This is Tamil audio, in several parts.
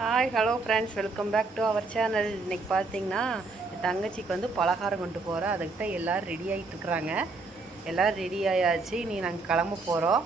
Hi hello friends welcome back to our channel இன்றைக்கி பார்த்தீங்கன்னா என் தங்கச்சிக்கு வந்து பலகாரம் கொண்டு போகிறேன் அதுக்கு தான் எல்லோரும் ரெடி ஆகிட்டு இருக்கிறாங்க. எல்லோரும் ரெடி ஆயாச்சு. நீ நாங்கள் கிளம்ப போகிறோம்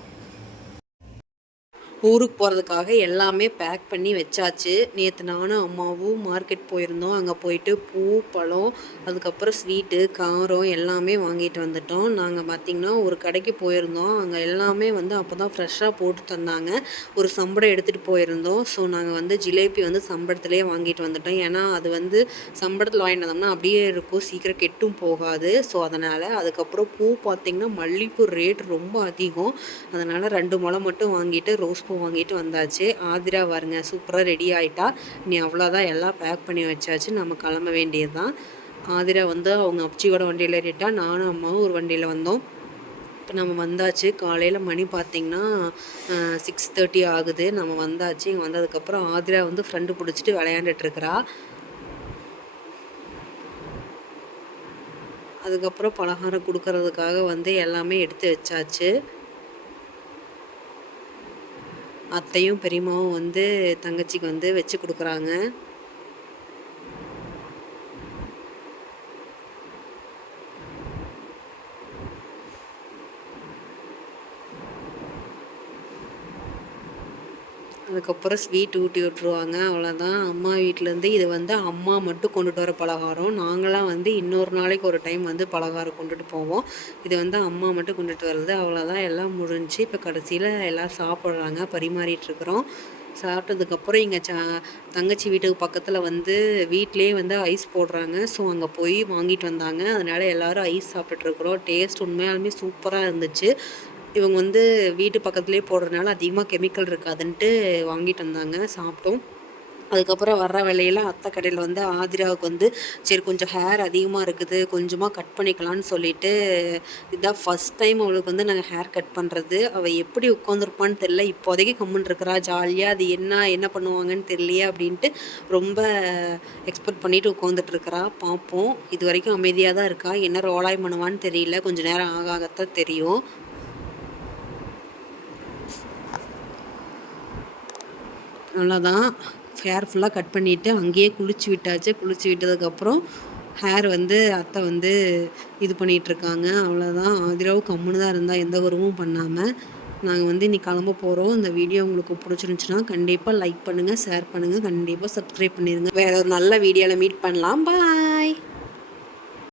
ஊருக்கு போகிறதுக்காக எல்லாமே பேக் பண்ணி வச்சாச்சு. நேற்று நானும் அம்மாவும் மார்க்கெட் போயிருந்தோம். அங்கே போயிட்டு பூ பழம் அதுக்கப்புறம் ஸ்வீட்டு காரம் எல்லாமே வாங்கிட்டு வந்துட்டோம். நாங்கள் பார்த்திங்கன்னா ஒரு கடைக்கு போயிருந்தோம். அங்கே எல்லாமே வந்து அப்போ தான் ஃப்ரெஷ்ஷாக போட்டு தந்தாங்க. ஒரு சம்படம் எடுத்துகிட்டு போயிருந்தோம். ஸோ நாங்கள் வந்து ஜிலேபி வந்து சம்படத்துலேயே வாங்கிட்டு வந்துட்டோம். ஏன்னா அது வந்து சம்படத்தில் வாங்கிட்டு வந்தோம்னா அப்படியே இருக்கும். சீக்கிரம் கெட்டும் போகாது. ஸோ அதனால் அதுக்கப்புறம் பூ பார்த்திங்கன்னா மல்லிகைப்பூ ரேட் ரொம்ப அதிகம். அதனால் ரெண்டு முளை மட்டும் வாங்கிட்டு ரோஸ் பூ வாங்கிட்டு வந்தாச்சு. ஆதிரா பாருங்க சூப்பராக ரெடி ஆகிட்டா நீ அவ்வளோதான் எல்லாம் பேக் பண்ணி வச்சாச்சு. நம்ம கிளம்ப வேண்டியது தான் ஆதிரா வந்து அவங்க அப்ச்சியோட வண்டியில் ஏறிட்டா நானும் அம்மாவும் ஒரு வண்டியில் வந்தோம். இப்போ நம்ம வந்தாச்சு. காலையில் மணி பார்த்திங்கன்னா சிக்ஸ் தேர்ட்டி ஆகுது. நம்ம வந்தாச்சு. இங்கே வந்ததுக்கப்புறம் ஆதிரா வந்து ஃப்ரெண்டு பிடிச்சிட்டு விளையாண்டுட்டுருக்குறா அதுக்கப்புறம் பலகாரம் கொடுக்கறதுக்காக வந்து எல்லாமே எடுத்து வச்சாச்சு. அத்தையும் பெரியம்மாவும் வந்து தங்கச்சிக்கு வந்து வச்சு கொடுக்குறாங்க. அதுக்கப்புறம் ஸ்வீட் ஊட்டி விட்ருவாங்க அவ்வளோதான் அம்மா வீட்டிலேருந்து இது வந்து அம்மா மட்டும் கொண்டுட்டு வர பலகாரம். நாங்களாம் வந்து இன்னொரு நாளைக்கு ஒரு டைம் வந்து பலகாரம் கொண்டுட்டு போவோம். இது வந்து அம்மா மட்டும் கொண்டுட்டு வர்றது அவ்வளோதான் எல்லாம் முடிஞ்சு இப்போ கடைசியில் எல்லாம் சாப்பிட்றாங்க பரிமாறிட்டுருக்குறோம் சாப்பிட்டதுக்கப்புறம் இங்கே ச தங்கச்சி வீட்டுக்கு பக்கத்தில் வந்து வீட்டிலே வந்து ஐஸ் போடுறாங்க. ஸோ அங்கே போய் வாங்கிட்டு வந்தாங்க. அதனால் எல்லோரும் ஐஸ் சாப்பிட்டுட்ருக்குறோம் டேஸ்ட் உண்மையாலுமே சூப்பராக இருந்துச்சு. இவங்க வந்து வீட்டு பக்கத்துலேயே போடுறதுனால அதிகமாக கெமிக்கல் இருக்காதுன்ட்டு வாங்கிட்டு வந்தாங்க சாப்பிட்டோம். அதுக்கப்புறம் வர்ற வேலையில் அத்தை கடையில் வந்து ஆதிராவுக்கு வந்து சரி கொஞ்சம் ஹேர் அதிகமாக இருக்குது கொஞ்சமாக கட் பண்ணிக்கலான்னு சொல்லிட்டு இதுதான் ஃபஸ்ட் டைம் அவளுக்கு வந்து நாங்கள் ஹேர் கட் பண்ணுறது அவள் எப்படி உட்காந்துருப்பான்னு தெரில இப்போதைக்கு கம்முன்னு இருக்கிறா. ஜாலியாக அது என்ன என்ன பண்ணுவாங்கன்னு தெரியலையே அப்படின்ட்டு ரொம்ப எக்ஸ்பெக்ட் பண்ணிட்டு உட்காந்துட்டு இருக்கிறா. பார்ப்போம். இது வரைக்கும் அமைதியாக தான் இருக்கா? என்ன ரோலாய் பண்ணுவான்னு தெரியல. கொஞ்சம் நேரம் ஆக ஆகத்தான் தெரியும். அவ்வளோதான் ஹேர் ஃபுல்லாக கட் பண்ணிவிட்டு அங்கேயே குளிச்சு விட்டாச்சு. குளிச்சு விட்டதுக்கப்புறம் ஹேர் வந்து அத்தை வந்து இது பண்ணிகிட்ருக்காங்க அவ்வளோதான் ஆதிரவு கம்முன்னு தான் இருந்தால் எந்த உறவும் பண்ணாமல் நாங்கள் வந்து இன்றைக்கி கிளம்ப போகிறோம் இந்த வீடியோ உங்களுக்கு பிடிச்சிருந்துச்சுன்னா கண்டிப்பாக லைக் பண்ணுங்கள் ஷேர் பண்ணுங்கள் கண்டிப்பாக சப்ஸ்கிரைப் பண்ணிடுங்க வேறு ஒரு நல்ல வீடியோவில் மீட் பண்ணலாம். பாய்